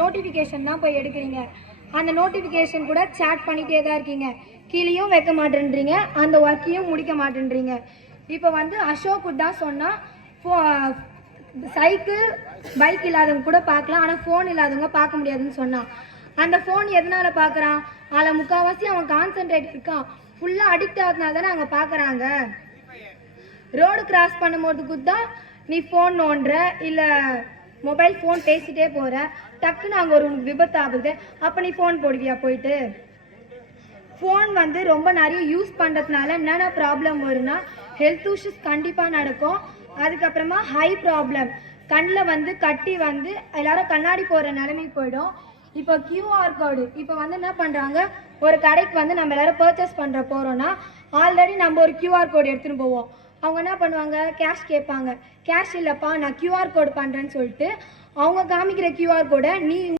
Notification தான் போய் எடுக்கிறீங்க. அந்த நோட்டிஃபிகேஷன் கூட சேட் பண்ணிகிட்டே தான் இருக்கீங்க. கீழேயும் வைக்க மாட்டேன்றீங்க, அந்த ஒர்க்கையும் முடிக்க மாட்டேன்றீங்க. இப்போ அசோக் தான் சொன்னால் சைக்கிள் பைக் இல்லாதவங்க கூட பார்க்கலாம், ஆனால் ஃபோன் இல்லாதவங்க பார்க்க முடியாதுன்னு சொன்னான். அந்த ஃபோன் எதனால் பார்க்குறான்? அதில் முக்கால்வாசி அவன் கான்சென்ட்ரேட் இருக்கான். ஃபுல்லாக அடிக்ட் ஆகுதுனால தானே அவங்க பார்க்குறாங்க. ரோடு கிராஸ் பண்ணும்போதுக்கு தான் நீ ஃபோன் நோண்டுற, இல்லை மொபைல் ஃபோன் பேசிகிட்டே போகிற, டக்குன்னு அங்கே ஒரு விபத்து ஆகுது, அப்போ நீ ஃபோன் போடுவியா? போயிட்டு ஃபோன் ரொம்ப நிறைய யூஸ் பண்ணுறதுனால என்னென்ன ப்ராப்ளம் வரும்னா, ஹெல்த் இஷ்யூஸ் கண்டிப்பாக நடக்கும். அதுக்கப்புறமா ஹை ப்ராப்ளம், கண்ணில் கட்டி எல்லாரும் கண்ணாடி போடுற நிலைமைக்கு போயிடும். இப்போ கியூஆர் கோடு இப்போ என்ன பண்ணுறாங்க, ஒரு கடைக்கு நம்ம எல்லோரும் பர்ச்சேஸ் பண்ணுற போகிறோன்னா ஆல்ரெடி நம்ம ஒரு கியூஆர் கோடு எடுத்துகிட்டு போவோம். அவங்க என்ன பண்ணுவாங்க, கேஷ் கேட்பாங்க. கேஷ் இல்லைப்பா, நான் கியூஆர் கோடு பண்ணுறேன்னு சொல்லிட்டு அவங்க காமிக்கிற கியூஆர் கோடை நீ